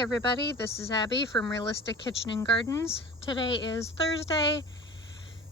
everybody, this is Abby from Realistic Kitchen and Gardens. Today is Thursday,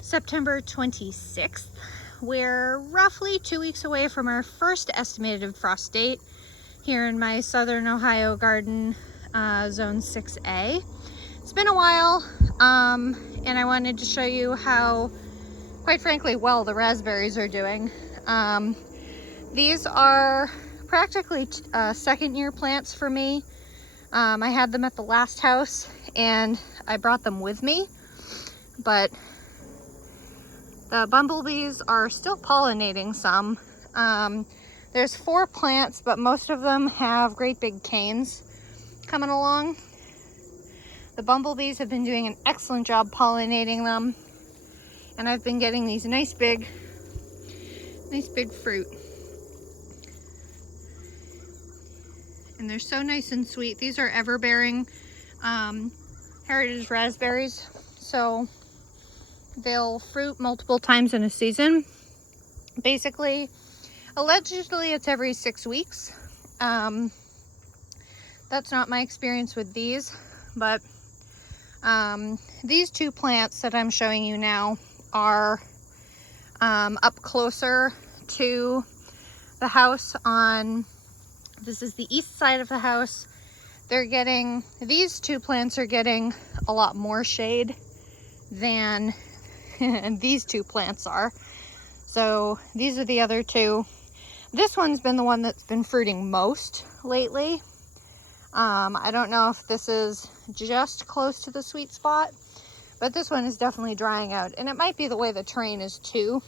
September 26th. We're roughly 2 weeks away from our first estimated frost date here in my southern Ohio garden, zone 6A. It's been a while, and I wanted to show you how, quite frankly, well the raspberries are doing. These are practically second year plants for me. I had them at the last house and I brought them with me, but the bumblebees are still pollinating some. There's 4 plants, but most of them have great big canes coming along. The bumblebees have been doing an excellent job pollinating them, and I've been getting these nice big fruit. And they're so nice and sweet. These are ever-bearing heritage raspberries, so they'll fruit multiple times in a season. Basically, allegedly it's every 6 weeks. That's not my experience with these, but these 2 plants that I'm showing you now are up closer to the house on, this is the east side of the house. These 2 plants are getting a lot more shade than these 2 plants are. So these are the other 2. This one's been the one that's been fruiting most lately. I don't know if this is just close to the sweet spot, but this one is definitely drying out, and it might be the way the terrain is too.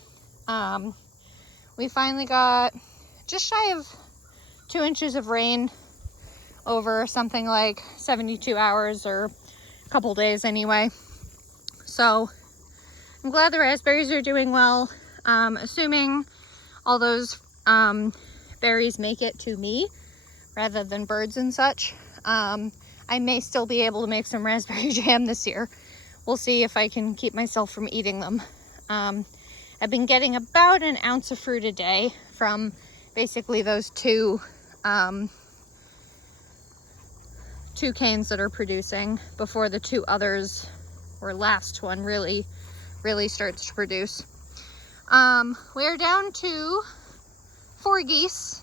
We finally got just shy of 2 inches of rain over something like 72 hours or a couple days anyway. So I'm glad the raspberries are doing well. Assuming all those berries make it to me rather than birds and such. I may still be able to make some raspberry jam this year. We'll see if I can keep myself from eating them. I've been getting about an ounce of fruit a day from basically those 2 canes that are producing before the 2 others, or last one really starts to produce. We're down to 4 geese,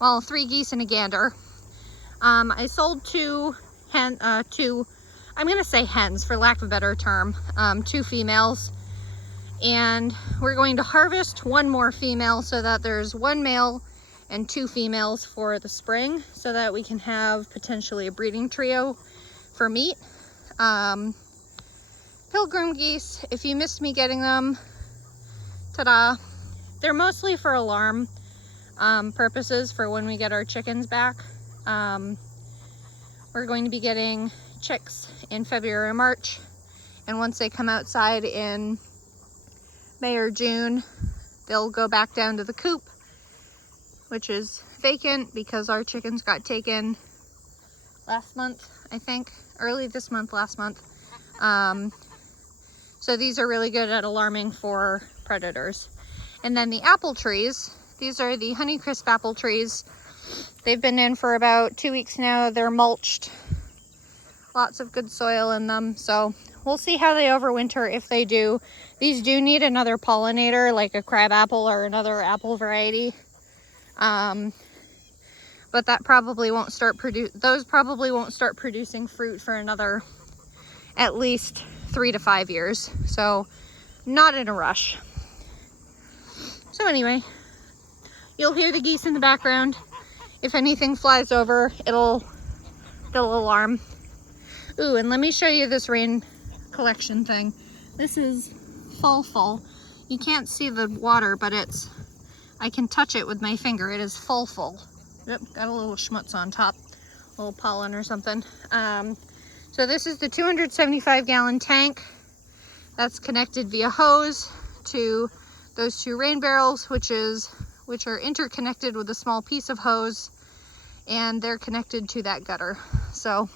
well, 3 geese and a gander. I sold 2 I'm gonna say hens for lack of a better term, 2 females, and we're going to harvest 1 more female so that there's 1 male and 2 females for the spring, so that we can have potentially a breeding trio for meat. Pilgrim geese, if you missed me getting them, ta-da. They're mostly for alarm purposes for when we get our chickens back. We're going to be getting chicks in February or March, and once they come outside in May or June, they'll go back down to the coop, which is vacant because our chickens got taken last month, I think, early this month, last month. So these are really good at alarming for predators. And then the apple trees, these are the Honeycrisp apple trees. They've been in for about 2 weeks now. They're mulched, lots of good soil in them. So we'll see how they overwinter if they do. These do need another pollinator, like a crab apple or another apple variety. But that probably won't start those probably won't start producing fruit for another at least 3 to 5 years. So not in a rush. So anyway, you'll hear the geese in the background. If anything flies over, they'll alarm. Ooh, and let me show you this rain collection thing. This is full. You can't see the water, but I can touch it with my finger. It is full. Yep, got a little schmutz on top, a little pollen or something. So this is the 275-gallon tank that's connected via hose to those 2 rain barrels, which are interconnected with a small piece of hose, and they're connected to that gutter. So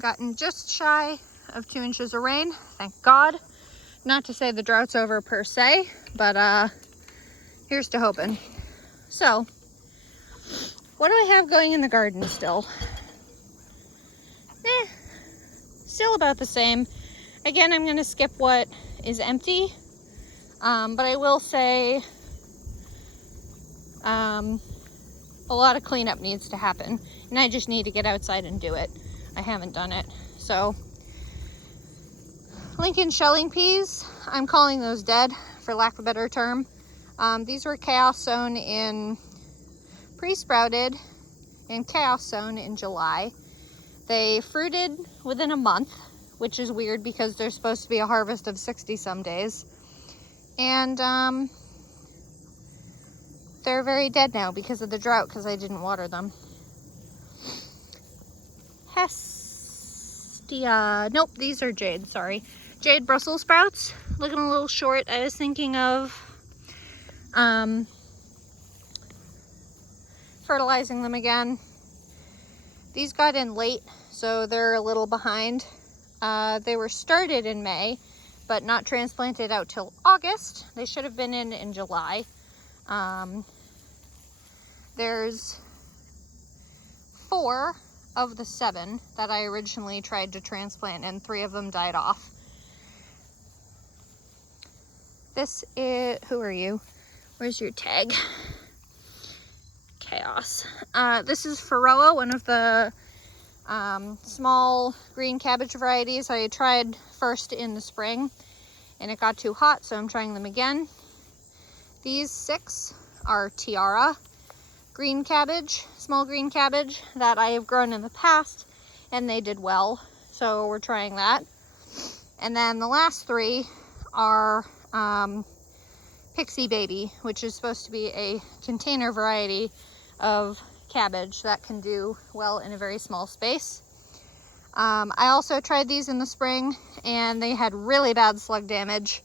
gotten just shy of 2 inches of rain, thank God. Not to say the drought's over per se, but here's to hoping. So what do I have going in the garden still? still about the same. Again, I'm going to skip what is empty, but I will say a lot of cleanup needs to happen, and I just need to get outside and do it. I haven't done it. So Lincoln shelling peas, I'm calling those dead for lack of a better term. These were chaos sown in, pre-sprouted and chaos sown in July. They fruited within a month, which is weird because there's supposed to be a harvest of 60 some days. And they're very dead now because of the drought, because I didn't water them. Hestia, nope, these are jade, sorry. Jade Brussels sprouts, looking a little short. I was thinking of fertilizing them again. These got in late, so they're a little behind. They were started in May, but not transplanted out till August. They should have been in July. There's 4 of the 7 that I originally tried to transplant, and 3 of them died off. This is, who are you? Where's your tag? Chaos. This is Varroa, one of the small green cabbage varieties I tried first in the spring, and it got too hot, so I'm trying them again. These 6 are Tiara green cabbage, small green cabbage that I have grown in the past, and they did well, so we're trying that. And then the last 3 are Pixie Baby, which is supposed to be a container variety of cabbage that can do well in a very small space. I also tried these in the spring, and they had really bad slug damage,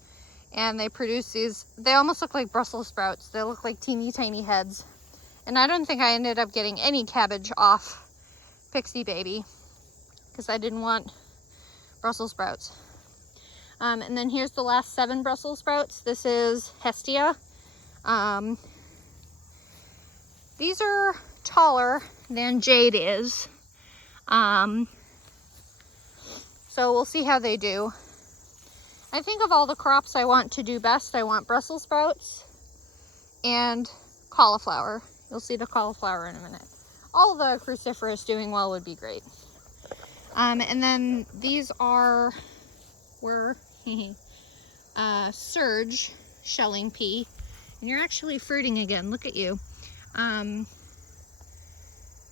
and they produced these, they almost look like Brussels sprouts. They look like teeny tiny heads, and I don't think I ended up getting any cabbage off Pixie Baby because I didn't want Brussels sprouts. And then here's the last 7 Brussels sprouts. This is Hestia. These are taller than jade is. So we'll see how they do. I think of all the crops I want to do best, I want Brussels sprouts and cauliflower. You'll see the cauliflower in a minute. All the cruciferous doing well would be great. And then these were surge shelling pea, and you're actually fruiting again. Look at you.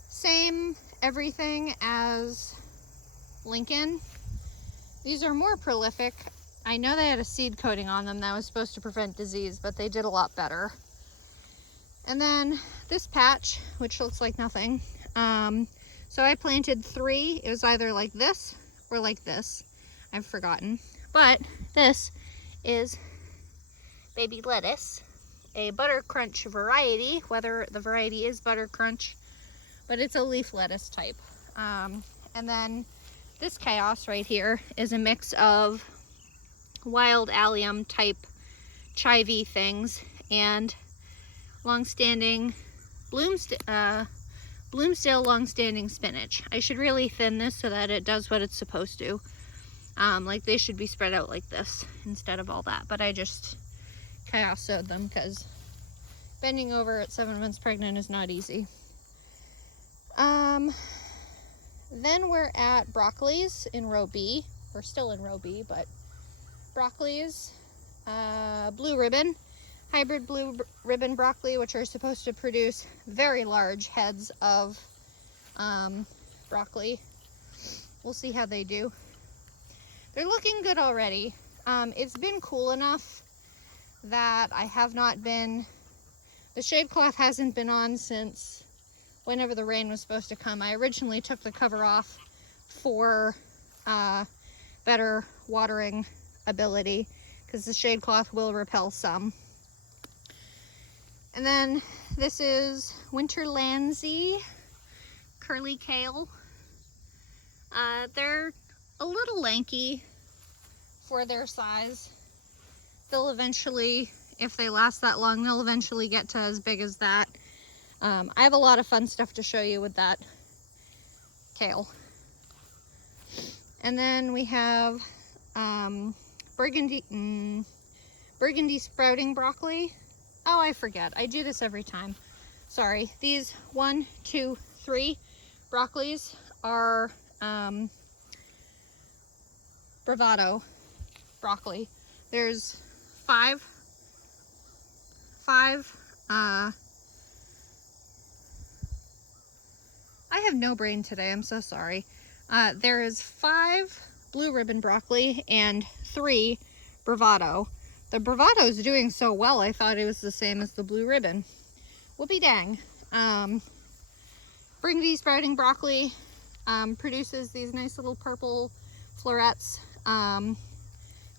Same everything as Lincoln. These are more prolific. I know they had a seed coating on them that was supposed to prevent disease, but they did a lot better. And then this patch, which looks like nothing. So I planted 3. It was either like this or like this. I've forgotten. But this is baby lettuce, a butter crunch variety, whether the variety is butter crunch, but it's a leaf lettuce type. And then this chaos right here is a mix of wild allium type chivy things and long-standing Bloomsdale long-standing spinach. I should really thin this so that it does what it's supposed to. Like they should be spread out like this instead of all that, but I just chaos sowed them because bending over at 7 months pregnant is not easy. Then we're at broccolis in row B. We're still in row B, but broccolis, blue ribbon, hybrid blue ribbon broccoli, which are supposed to produce very large heads of broccoli. We'll see how they do. They're looking good already. It's been cool enough that I have not been, the shade cloth hasn't been on since whenever the rain was supposed to come. I originally took the cover off for better watering ability because the shade cloth will repel some. And then this is Winterlandsy curly kale. They're a little lanky for their size. They'll eventually, if they last that long, they'll eventually get to as big as that. I have a lot of fun stuff to show you with that kale. And then we have burgundy sprouting broccoli. Oh, I forget. I do this every time. Sorry. These 1, 2, 3 broccolis are Bravado broccoli. There's five. I have no brain today. I'm so sorry. There is 5 blue ribbon broccoli and 3 Bravado. The Bravado is doing so well, I thought it was the same as the blue ribbon. Whoopie dang. Burgundy sprouting broccoli produces these nice little purple florets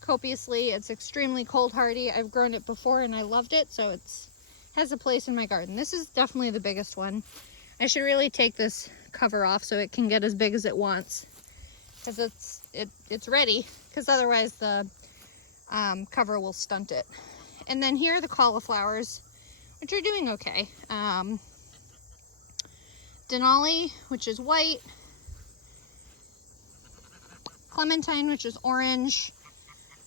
copiously. It's extremely cold hardy. I've grown it before and I loved it, so it's has a place in my garden. This is definitely the biggest one. I should really take this cover off so it can get as big as it wants, because it's ready, because otherwise the cover will stunt it. And then here are the cauliflowers, which are doing okay. Denali, which is white, clementine, which is orange,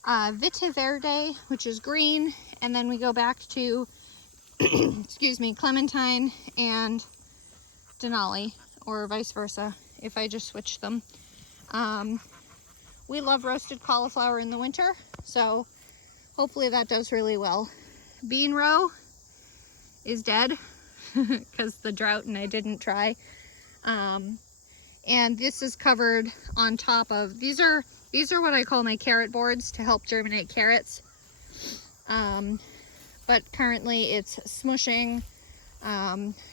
Vite Verde, which is green, and then we go back to excuse me, clementine and Denali, or vice versa if I just switch them. We love roasted cauliflower in the winter, so hopefully that does really well. Bean row is dead because the drought and I didn't try. And this is covered on top of, these are what I call my carrot boards to help germinate carrots. But currently it's smushing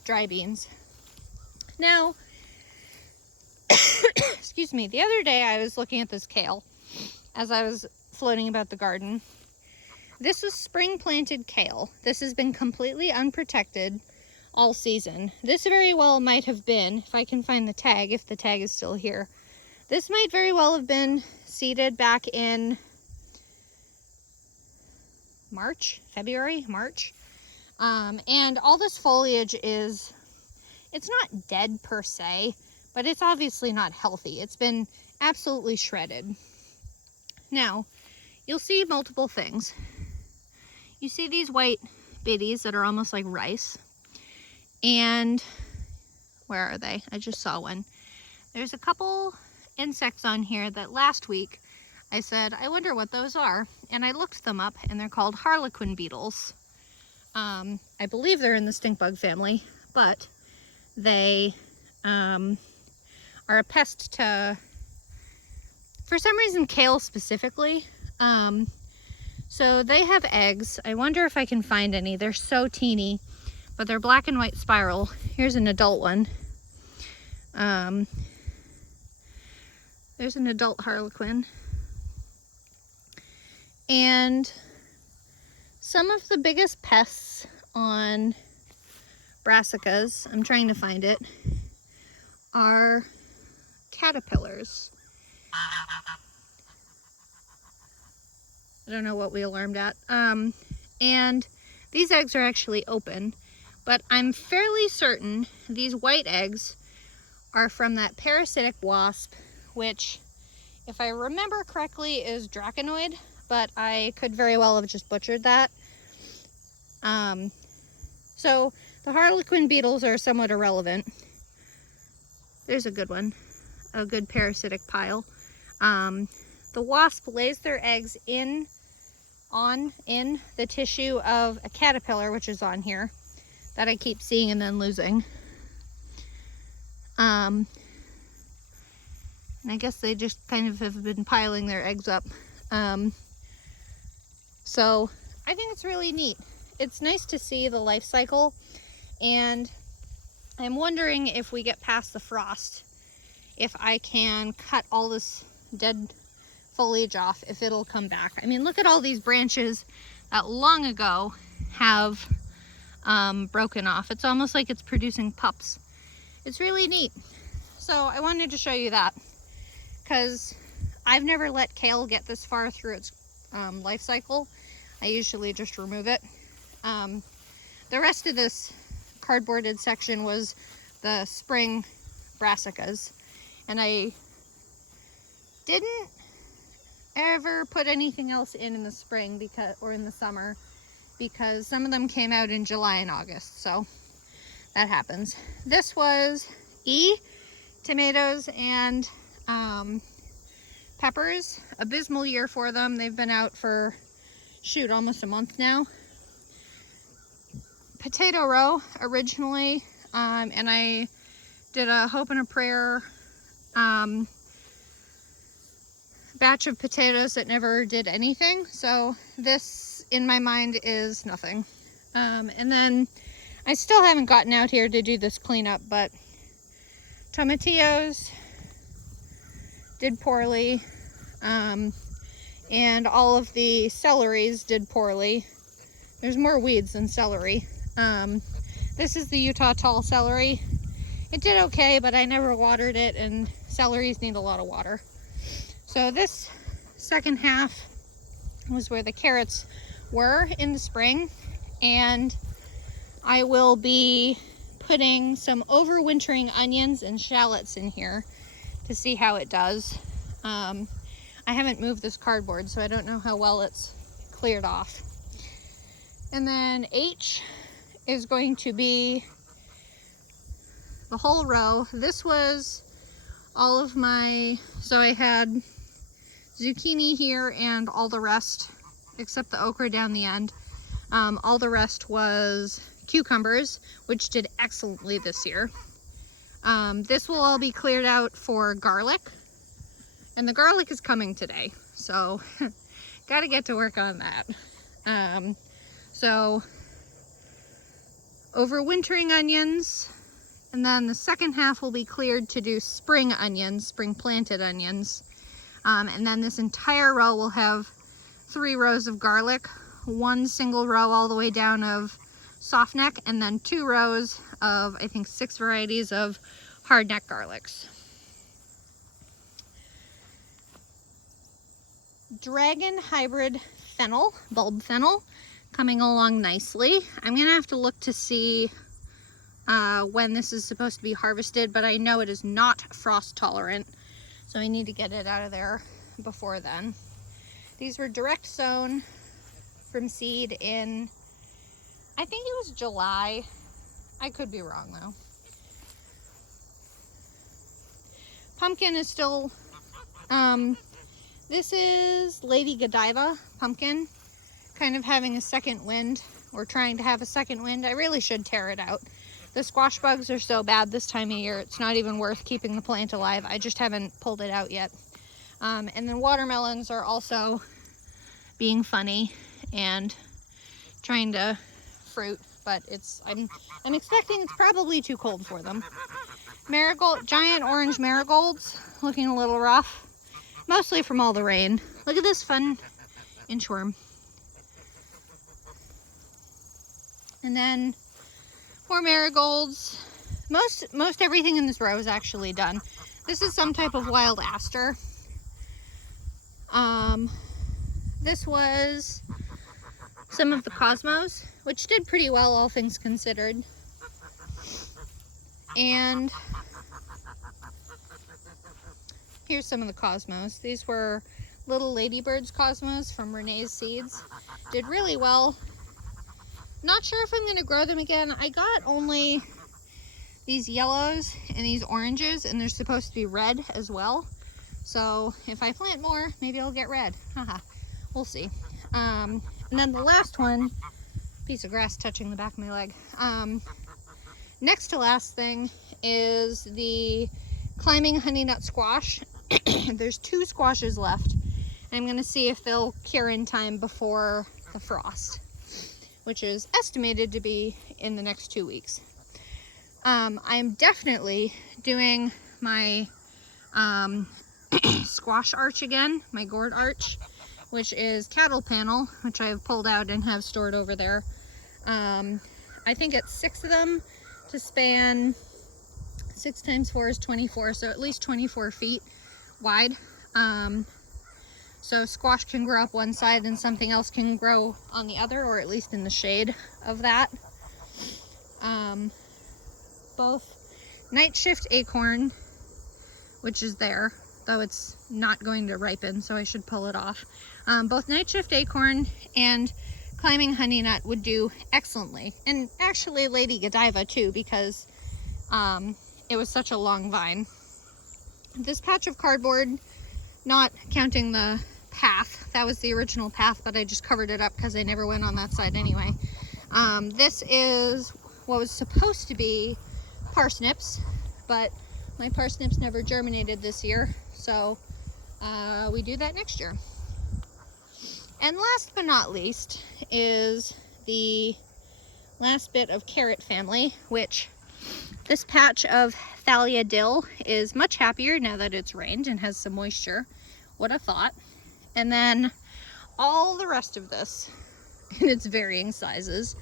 dry beans. Now, excuse me, the other day I was looking at this kale as I was floating about the garden. This was spring planted kale. This has been completely unprotected all season. This very well might have been, if I can find the tag, if the tag is still here, this might very well have been seeded back in February, March. And all this foliage is, it's not dead per se, but it's obviously not healthy. It's been absolutely shredded. Now, you'll see multiple things. You see these white bitties that are almost like rice. And where are they? I just saw one. There's a couple insects on here that last week I said, I wonder what those are. And I looked them up and they're called harlequin beetles. I believe they're in the stink bug family, but they are a pest to, for some reason, kale specifically. So they have eggs. I wonder if I can find any. They're so teeny, but they're black and white spiral. Here's an adult one. There's an adult harlequin. And some of the biggest pests on brassicas, I'm trying to find it, are caterpillars. I don't know what we alarmed at. And these eggs are actually open, but I'm fairly certain these white eggs are from that parasitic wasp, which, if I remember correctly, is draconoid, but I could very well have just butchered that. So the harlequin beetles are somewhat irrelevant. There's a good one, a good parasitic pile. The wasp lays their eggs in the tissue of a caterpillar, which is on here, that I keep seeing and then losing. And I guess they just kind of have been piling their eggs up. So I think it's really neat. It's nice to see the life cycle, and I'm wondering if we get past the frost, if I can cut all this dead foliage off, if it'll come back. I mean, look at all these branches that long ago have broken off. It's almost like it's producing pups. It's really neat. So I wanted to show you that, because I've never let kale get this far through its life cycle. I usually just remove it. The rest of this cardboarded section was the spring brassicas, and I Didn't ever put anything else in the spring or in the summer, because some of them came out in July and August, so that happens. This was tomatoes and peppers. Abysmal year for them. They've been out for, shoot, almost a month now. Potato row originally, and I did a hope and a prayer batch of potatoes that never did anything. So this, in my mind, is nothing. And then I still haven't gotten out here to do this cleanup, but tomatillos did poorly, and all of the celeries did poorly. There's more weeds than celery. This is the Utah tall celery. It did okay, but I never watered it, and celeries need a lot of water. So this second half was where the carrots were in the spring, and I will be putting some overwintering onions and shallots in here to see how it does. I haven't moved this cardboard, so I don't know how well it's cleared off. And then H is going to be the whole row. This was all of my, so I had zucchini here and all the rest, except the okra down the end. All the rest was cucumbers, which did excellently this year. This will all be cleared out for garlic, and the garlic is coming today, so got to get to work on that. So overwintering onions, and then the second half will be cleared to do spring onions, spring planted onions. And then this entire row will have 3 rows of garlic, 1 single row all the way down of soft neck, and then 2 rows of, I think, 6 varieties of hard neck garlics. Dragon hybrid fennel, bulb fennel, coming along nicely. I'm gonna have to look to see when this is supposed to be harvested, but I know it is not frost tolerant, so I need to get it out of there before then. These were direct sown from seed in, I think it was July. I could be wrong though. Pumpkin is still, this is Lady Godiva pumpkin, kind of having a second wind, or trying to have a second wind. I really should tear it out. The squash bugs are so bad this time of year, it's not even worth keeping the plant alive. I just haven't pulled it out yet. And then watermelons are also being funny and trying to fruit, but I'm expecting it's probably too cold for them. Marigold, giant orange marigolds, looking a little rough, mostly from all the rain. Look at this fun inchworm. And then more marigolds. Most everything in this row is actually done. This is some type of wild aster. This was some of the cosmos, which did pretty well, all things considered. And here's some of the cosmos. These were little ladybirds cosmos from Renee's seeds. Did really well. Not sure if I'm going to grow them again. I got only these yellows and these oranges, and they're supposed to be red as well. So if I plant more, maybe I'll get red. Haha, we'll see. And then the last one, piece of grass touching the back of my leg. Next to last thing is the climbing honey nut squash. There's 2 squashes left. I'm going to see if they'll cure in time before the frost, which is estimated to be in the next 2 weeks. I'm definitely doing my squash arch again, my gourd arch, which is cattle panel, which I have pulled out and have stored over there. I think it's 6 of them to span, 6 times 4 is 24, so at least 24 feet wide. So squash can grow up one side and something else can grow on the other, or at least in the shade of that. Both night shift acorn, which is there, though it's not going to ripen, so I should pull it off. Both night shift acorn and climbing honey nut would do excellently, and actually Lady Godiva too, because it was such a long vine. This patch of cardboard, not counting the path, that was the original path, but I just covered it up because I never went on that side anyway. This is what was supposed to be parsnips, but my parsnips never germinated this year, so we do that next year. And last but not least is the last bit of carrot family, which this patch of Thalia dill is much happier now that it's rained and has some moisture. What a thought. And then all the rest of this, in its varying sizes,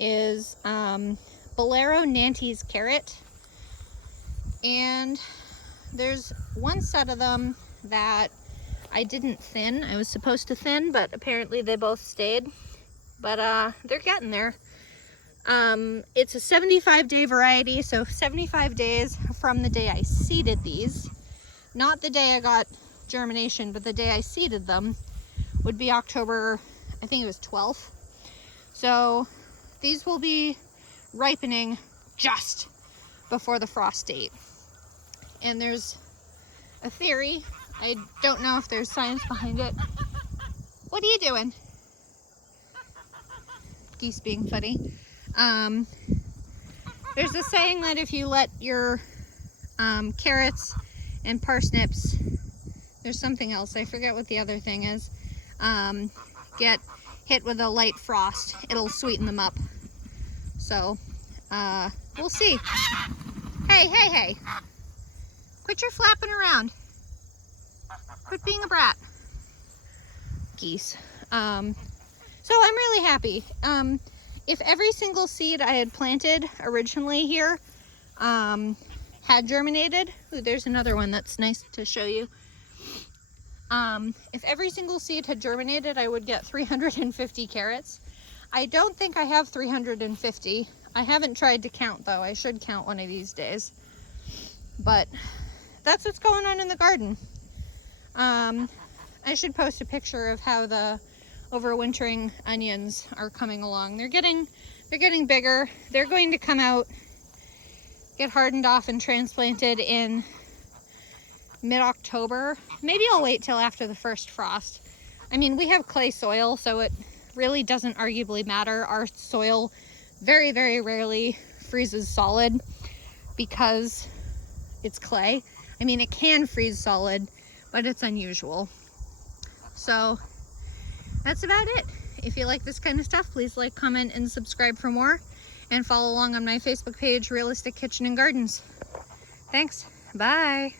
is Bolero Nantes carrot. And there's one set of them that I didn't thin. I was supposed to thin, but apparently they both stayed. But they're getting there. It's a 75-day variety, so 75 days from the day I seeded these, not the day I got germination, but the day I seeded them, would be October, I think it was 12th. So these will be ripening just before the frost date. And there's a theory, I don't know if there's science behind it. What are you doing? Geese being funny. There's a saying that if you let your carrots and parsnips, there's something else, I forget what the other thing is, get hit with a light frost, it'll sweeten them up. So we'll see. Hey, hey, hey, quit your flapping around. Quit being a brat. Geese. So I'm really happy. If every single seed I had planted originally here had germinated, ooh, there's another one that's nice to show you. If every single seed had germinated, I would get 350 carrots. I don't think I have 350. I haven't tried to count though. I should count one of these days. But that's what's going on in the garden. I should post a picture of how the overwintering onions are coming along. They're getting bigger. They're going to come out, get hardened off and transplanted in mid-October. Maybe I'll wait till after the first frost. I mean, we have clay soil, so it really doesn't arguably matter. Our soil very, very rarely freezes solid because it's clay. I mean, it can freeze solid, but it's unusual. So that's about it. If you like this kind of stuff, please like, comment, and subscribe for more. And follow along on my Facebook page, Realistic Kitchen and Gardens. Thanks. Bye.